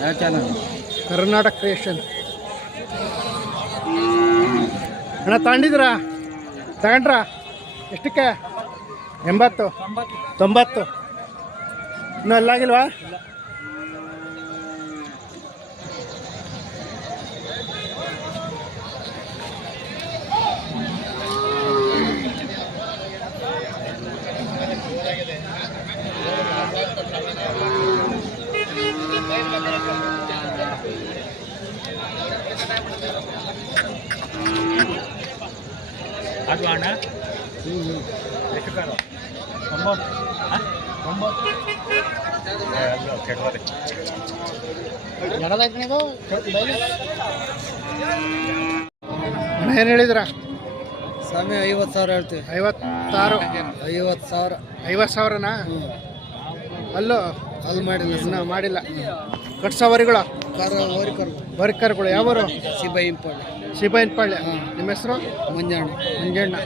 ಯಾವ ಕರ್ನಾಟಕ ಕ್ರಿಯೇಷನ್ ಅಣ್ಣ ತಗೊಂಡಿದ್ರಾ ತಗೊಂಡ್ರಾ? ಎಷ್ಟಕ್ಕೆ? ಎಂಬತ್ತು? ತೊಂಬತ್ತು. ಇನ್ನೂ ಅಲ್ಲಾಗಿಲ್ವಾ ಅದು ಅಣ್ಣ ಎಷ್ಟು ಕಾಲ ಏನು ಹೇಳಿದ್ರಾ? ಸ್ವಾಮಿ ಐವತ್ತು ಸಾವಿರ ಹೇಳ್ತೀವಿ. ಐವತ್ತಾರು. ಐವತ್ತು ಸಾವಿರ. ಐವತ್ತು ಸಾವಿರನಾ? ಅಲ್ಲೋ? ಅಲ್ಲಿ ಮಾಡಿಲ್ಲ ಮಾಡಿಲ್ಲ. ಕಟ್ಸವರಿಗಳು? ವರ್ಕರ್ಗಳು ಯಾವರು? ಸಿಬೈ ಇಂಪಾರ್ಟ್ ಸಿಬೈನ್ಪಾಳ್ಯ ನಿಮ್ಮ ಹೆಸರು? ಮಂಜಣ್ಣ. ಮಂಜಣ್ಣ.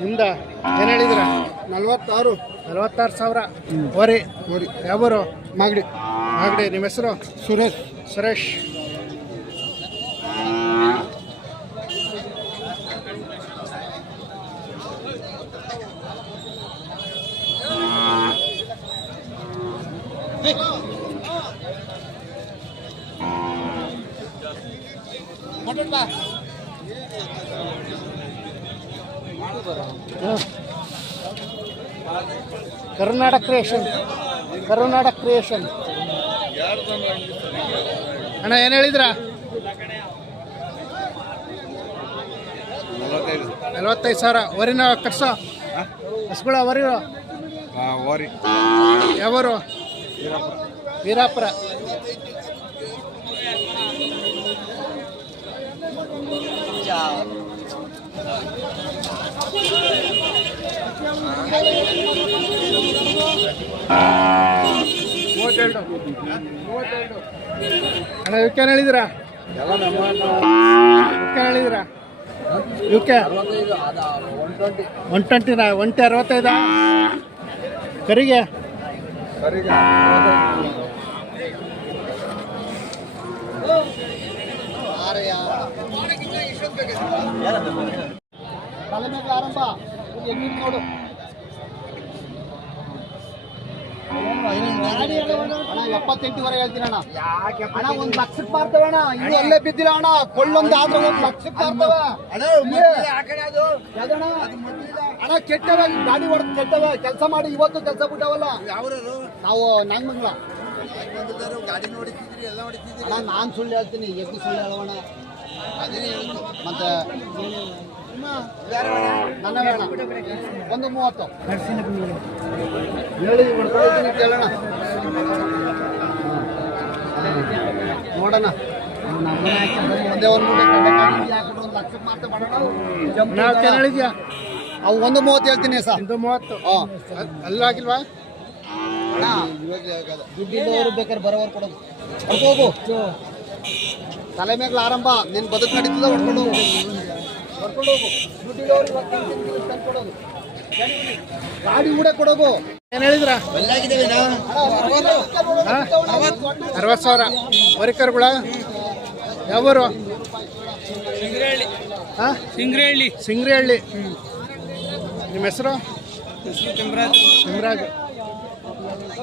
ನಿಮ್ದ? ಏನು ಹೇಳಿದ್ರ? ನಲ್ವತ್ತಾರು. ನಲ್ವತ್ತಾರು ಸಾವಿರ. ಓರಿ ಓರಿ ಯಾವರು? ಮಾಗಡಿ. ಮಾಗಡಿ ನಿಮ್ಮ ಹೆಸರು? ಸುರೇಶ್. ಸುರೇಶ್. ಕರ್ನಾಟಕ ಕ್ರಿಯೇಷನ್ ಕರ್ನಾಟಕ ಕ್ರಿಯೇಷನ್ ಅಣ್ಣ ಏನು ಹೇಳಿದ್ರ? ನಲವತ್ತೈದು. ಸಾವಿರ. ವರಿನ ಕಟ್ಸೋ. ಹಸ್ಗಳ ವರಿಗಳು ಓರಿ ಯಾವರು? ವೀರಾಪುರ. ಮೂವತ್ತೆರಡು ಮೂವತ್ತೆರಡು ಅಣ್ಣ ಯುಕೆ ಹೇಳಿದಿರ ಹೇಳಿದಿರ ಇವಕ್ಕೆ ಒನ್ ಟ್ವೆಂಟಿನ ಒಂಟಿ ಅರವತ್ತೈದ? ಕರಿಗೆ? ಆರಂಭ ನೋಡು ಅಣ್ಣ ಎಪ್ಪತ್ತೆಂಟುವರೆ ಹೇಳ್ತೀನಣ್ಣ ಅಣ್ಣ ಒಂದ್ ಲಕ್ಷಕ್ಕೆ ಮಾಡ್ತೇವೆ ಅಣ್ಣ ಇನ್ನು ಅಲ್ಲೇ ಬಿದ್ದಿಲ್ಲ ಅಣ್ಣ ಕೊಳ್ಳೊಂದು ಆದ್ರೆ ಒಂದ್ ಯಾವ್ದಣ್ಣ? ಅಣ್ಣ ಕೆಟ್ಟವ ಗಾಡಿ ಹೊಡೆದು ಕೆಟ್ಟವ ಕೆಲಸ ಮಾಡಿ ಇವತ್ತು ಕೆಲಸ ಬಿಟ್ಟವಲ್ಲ ನಾವು ನಾಗಮಂಗ್ಲ ಅಣ್ಣ ನಾನು ಸುಳ್ಳು ಹೇಳ್ತೀನಿ ಎದ್ದು ಸುಳ್ಳು ಹೇಳೋಣ. ಮತ್ತೆ ನನ್ನ ಬೇಡ ಒಂದು ಮೂವತ್ತು. ಹೇಳಿ ಮಾಡ್ಕೊಳ್ತೀನಿ ಕೇಳೋಣ. ನೋಡೋಣ. ಒಂದೇ ಒಂದು ಹೇಳಿದ್ಯಾ? ಅವು ಒಂದು ಮೂವತ್ತು ಹೇಳ್ತೀನಿ ಸರ್ ಒಂದು ಮೂವತ್ತು. ಹಾಂ ಅಲ್ಲಾಗಿಲ್ವಾ? ಬೇಕಾದ್ರೆ ಬರೋವರು ಕೊಡೋದು. ತಲೆ ಮೇಲೆ ಆರಂಭ. ನಿನ್ ಬದುಕು ನಡೀತದ ಹೊಡ್ಕೊಂಡು ಹೋಗು. ಹೊಡ್ಕೊಂಡು ಹೋಗು. ದುಡ್ಡಿದ್ದವ್ರು ಇವತ್ತು ತಂದು ಕೊಡೋದು. ಗಾಡಿ ಕೂಡ ಕೊಡೋಗು. ಏನ್ ಹೇಳಿದ್ರ? ಅರವತ್ ಸಾವಿರ. ವರಿಕರ್ಗಳ ಯಾವರು? ಹಾಂ? ಸಿಂಗ್ರಹಳ್ಳಿ ಸಿಂಗ್ರಿಹಳ್ಳಿ ನಿಮ್ಮ ಹೆಸರು? ನಿಮ್ರಾಜ್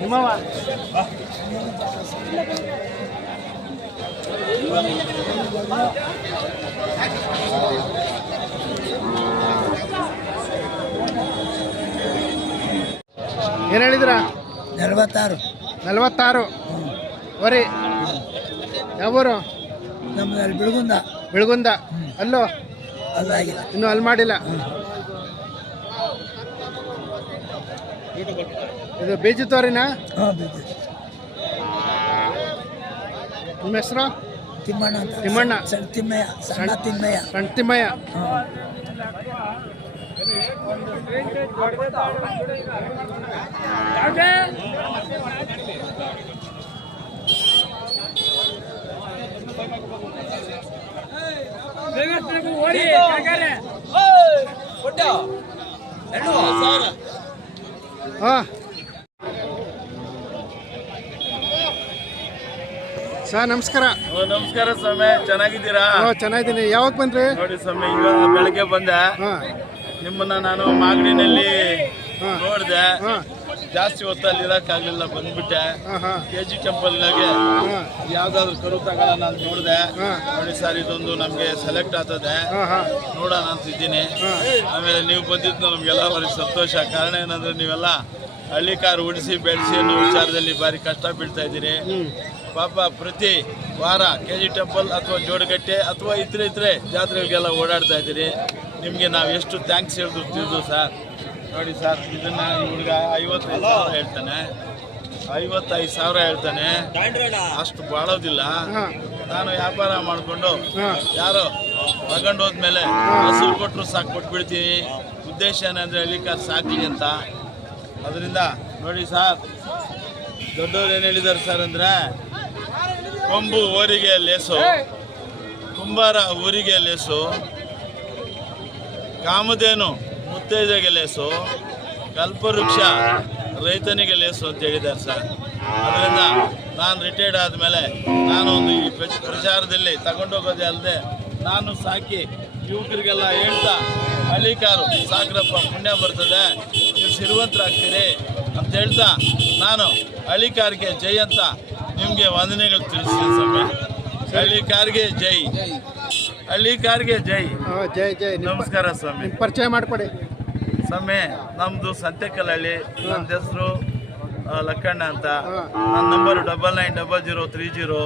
ನಿಮ್ಮವ ಏನು ಹೇಳಿದ್ರ? ನಲವತ್ತಾರು. ನಲ್ವತ್ತಾರು. ವರಿ. ಯಾವೂರು? ನಮ್ದು ಬಿಳ್ಗುಂದ. ಬಿಳ್ಗುಂದ. ಬೆಳಗುಂದ ಅಲ್ಲೋ? ಅಲ್ಲಾಗಿಲ್ಲ ಇನ್ನೂ ಅಲ್ಲಿ ಮಾಡಿಲ್ಲ. ಇದು ಬೀಜ ತೋರಿನಾ? ನಿಮ್ಮ ಹೆಸರು? ತಿಮ್ಮಣ್ಣ ತಿಮ್ಮಣ್ಣ. ಸಣ್ಣ ತಿಮ್ಮಯ್ಯ ಸಣ್ಣ ತಿಮ್ಮಯ್ಯ. ಸಣ್ಣ ತಿಮ್ಮಯ್ಯ. ಹಾಂ. ಸರ್ ನಮಸ್ಕಾರ. ಓ, ನಮಸ್ಕಾರ ಸ್ವಾಮಿ. ಚೆನ್ನಾಗಿದ್ದೀರಾ? ಚೆನ್ನಾಗಿದ್ದೀನಿ. ಯಾವಾಗ ಬಂದ್ರಿ? ನೋಡಿ ಸ್ವಾಮಿ ಇವಾಗ ಬೆಳಗ್ಗೆ ಬಂದೆ. ಹಾಂ. ನಿಮ್ಮನ್ನ ನಾನು ಮಾಗಡಿನಲ್ಲಿ ಹಾ. ನೋಡಿದೆ. ಜಾಸ್ತಿ ಜಾಸ್ತಿ ಹೊತ್ತಲ್ಲಿ ಇರಕ್ಕಾಗ್ಲಿಲ್ಲ ಬಂದ್ಬಿಟ್ಟೆ. ಹಾಂ ಹಾಂ. ಕೆ ಜಿ ಟೆಂಪಲ್ನಾಗೆ ಯಾವ್ದಾದ್ರು ಕರು ತಗೊಳ್ಳೋಣ ನಾನು ನೋಡಿದೆ. ಹಾ. ನೋಡಿ ಸರ್ ಇದೊಂದು ನಮಗೆ ಸೆಲೆಕ್ಟ್ ಆಗ್ತದೆ. ಹಾಂ ಹಾಂ. ನೋಡೋಣ ಅಂತ ಇದ್ದೀನಿ. ಆಮೇಲೆ ನೀವು ಬಂದಿದ್ದು ನಮ್ಗೆಲ್ಲ ಭಾರಿ ಸಂತೋಷ. ಕಾರಣ ಏನಂದ್ರೆ ನೀವೆಲ್ಲ ಹಳ್ಳಿ ಕಾರು ಉಡಿಸಿ ಬೆಳೆಸಿ ಅನ್ನೋ ವಿಚಾರದಲ್ಲಿ ಭಾರಿ ಕಷ್ಟ ಬೀಳ್ತಾ ಇದ್ದೀರಿ. ಪಾಪ ಪ್ರತಿ ವಾರ ಕೆ ಜಿ ಟೆಂಪಲ್ ಅಥವಾ ಜೋಡಗಟ್ಟೆ ಅಥವಾ ಇತರೆ ಇತರೆ ಜಾತ್ರೆಗಳಿಗೆಲ್ಲ ಓಡಾಡ್ತಾ ಇದ್ದೀರಿ. ನಿಮಗೆ ನಾವು ಎಷ್ಟು ಥ್ಯಾಂಕ್ಸ್ ಹೇಳಿದ್ರು ತಿಳಿದು ಸರ್ ನೋಡಿ ಸರ್ ಇದನ್ನು ಹುಡುಗ ಐವತ್ತೈದು ಸಾವಿರ ಹೇಳ್ತಾನೆ. ಐವತ್ತೈದು ಸಾವಿರ ಹೇಳ್ತಾನೆ. ಅಷ್ಟು ಬಾಳೋದಿಲ್ಲ. ನಾನು ವ್ಯಾಪಾರ ಮಾಡಿಕೊಂಡು ಯಾರು ತಗೊಂಡು ಹೋದ್ಮೇಲೆ ಹಸಿರು ಕೊಟ್ಟರು ಸಾಕು ಕೊಟ್ಬಿಡ್ತೀನಿ. ಉದ್ದೇಶ ಏನಂದರೆ ಅಲ್ಲಿ ಕಾರ್ ಸಾಕಲಿ ಅಂತ. ಅದರಿಂದ ನೋಡಿ ಸರ್ ದೊಡ್ಡವ್ರು ಏನು ಹೇಳಿದ್ದಾರೆ ಸರ್ ಅಂದ್ರೆ ಕೊಂಬು ಊರಿಗೆ ಲೇಸು. ಕುಂಬಾರ ಊರಿಗೆ ಲೇಸು. ಕಾಮಧೇನು ಮುತ್ತೈದೆಗೆ ಲೇಸು. ಕಲ್ಪವೃಕ್ಷ ರೈತನಿಗೆ ಲೇಸು ಅಂತ ಹೇಳಿದ್ದಾರೆ ಸರ್. ಅದರಿಂದ ನಾನು ರಿಟೈರ್ಡ್ ಆದಮೇಲೆ ನಾನು ಒಂದು ಈ ಪ್ರಚ- ಪ್ರಚಾರದಲ್ಲಿ ತಗೊಂಡೋಗೋದೇ ಅಲ್ಲದೆ ನಾನು ಸಾಕಿ ಯುವಕರಿಗೆಲ್ಲ ಹೇಳ್ತಾ ಹಳ್ಳಿ ಕಾರು ಸಾಕ್ರಪ್ಪ ಪುಣ್ಯ ಬರ್ತದೆ. ನೀವು ಸಿರಿವಂತರಾಗ್ತೀರಿ ಅಂತ ಹೇಳ್ತಾ ನಾನು ಹಳ್ಳಿ ಕಾರ್ಗೆ ಜೈ ಅಂತ ನಿಮಗೆ ವಂದನೆಗಳು ತಿಳಿಸ್ತೀನಿ ಸ್ವಾಮಿ. ಹಳ್ಳಿ ಕಾರ್ಗೆ ಜೈ. ಹಳ್ಳಿ ಕಾರ್ಗೆ ಜೈ. ಜೈ ಜೈ. ನಮಸ್ಕಾರ ಸ್ವಾಮಿ. ಪರಿಚಯ ಮಾಡಿಕೊಡಿ. ಸ್ವಾಮಿ ನಮ್ಮದು ಸಂತೆಕಲ್ಲಹಳ್ಳಿ ನನ್ನ ಹೆಸರು ಲಕ್ಕಣ್ಣ ಅಂತ. ನನ್ನ number double nine double zero three zero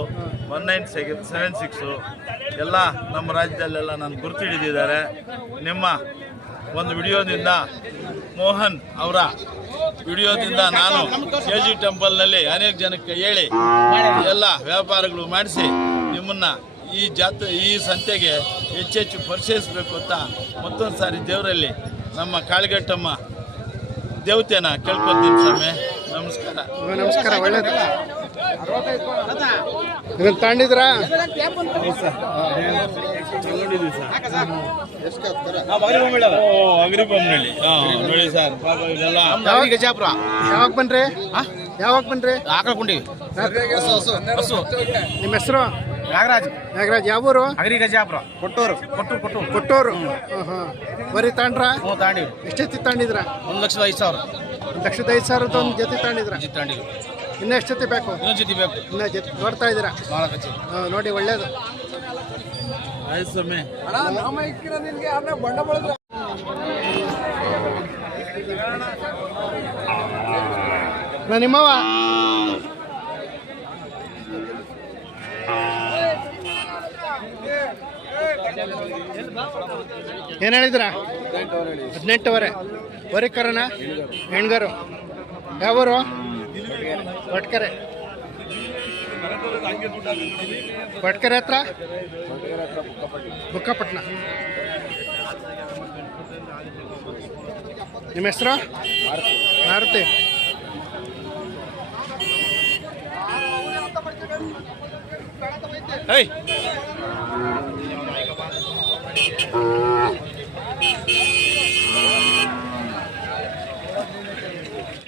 one nine seven six ಎಲ್ಲ ನಮ್ಮ ರಾಜ್ಯದಲ್ಲೆಲ್ಲ ನಾನು ಗುರುತು ಹಿಡಿದಿದ್ದಾರೆ ನಿಮ್ಮ ಒಂದು ವಿಡಿಯೋದಿಂದ ಮೋಹನ್ ಅವರ ವಿಡಿಯೋದಿಂದ ನಾನು ಕೆ ಜಿ ಟೆಂಪಲ್ನಲ್ಲಿ ಅನೇಕ ಜನಕ್ಕೆ ಹೇಳಿ, ಎಲ್ಲ ವ್ಯಾಪಾರಗಳು ಮಾಡಿಸಿ ನಿಮ್ಮನ್ನ ಈ ಜಾತ್ರೆ, ಈ ಸಂತೆಗೆ ಹೆಚ್ಚೆಚ್ಚು ಪರಿಚಯಿಸಬೇಕು ಅಂತ ಮತ್ತೊಂದು ಸಾರಿ ದೇವರಲ್ಲಿ ನಮ್ಮ ಕಾಳಿಗಟ್ಟಮ್ಮ ದೇವತೆನ ಕೇಳ್ಕೊತೀನಿ ಸ್ವಾಮಿ. ನಮಸ್ಕಾರ. ನಮಸ್ಕಾರ ಒಳ್ಳೇದು. ಇದನ್ನ ತಗೊಂಡಿದ್ರಾ ಓ ಅಗ್ರಿಬೊಮ್ಮನಹಳ್ಳಿ ನೋಡಿ ಸರ್ ಇದೆಲ್ಲ ಗಜಾಪುರ. ಯಾವಾಗ ಬನ್ರಿ ಯಾವಾಗ ಬನ್ರಿ ಆಕಳ್ಕೊಂಡಿವಿ ನಿಮ್ಮ ಹೆಸರು? ನಾಗರಾಜ್. ನಾಗರಾಜ್ ಯಾವೂರು ಅಗ್ರಿ ಅಗರಿ ಗಜಾಪುರ. ಕೊಟ್ಟೂರು. ಕೊಟ್ಟೂರು ಕೊಟ್ಟು ಕೊಟ್ಟೂರು. ಹಾಂ ಹಾಂ ಬರೀ ತಾಂಡ್ರಾ? ಹ್ಞೂ ತಾಂಡಿವಿ. ಎಷ್ಟೈತಿ ತಾಂಡಿದ್ರಾ ಒಂದು ಲಕ್ಷದ ಐದು ಸಾವಿರ. ಲಕ್ಷದ ಐದು ಸಾವಿರದ ಒಂದು ಜೊತೆ ತಗೊಂಡಿದ್ರ ಜೊತೆ ತಾಂಡಿವಿ ಇನ್ನೂ ಎಷ್ಟು ಜೊತೆ ಬೇಕು? ಇನ್ನೊಂದು ಜೊತೆ ಬೇಕು. ಇನ್ನೂ ಜೊತೆ ನೋಡ್ತಾ ಇದ್ದೀರಾ? ಭಾಳ ಕಚ್ಚಿ ಹಾಂ ನೋಡಿ ಒಳ್ಳೇದು. ಆಯ್ತು ಸ್ವಾಮಿ. ನಾ ನಿಮ್ಮವ ಏನು ಹೇಳಿದ್ರ ಹದಿನೆಂಟುವರೆ. ವರೆ ಕರನ? ಹೆಣ್ಗರು. ಯಾವರು? ಭಟ್ಕರೆ. ಭಟ್ಕರೆ ಹತ್ರ? ಬುಕ್ಕಪಟ್ಟಣ ನಿಮ್ಮ ಹೆಸರು? ಮಾರುತಿ. ಹೇಯ್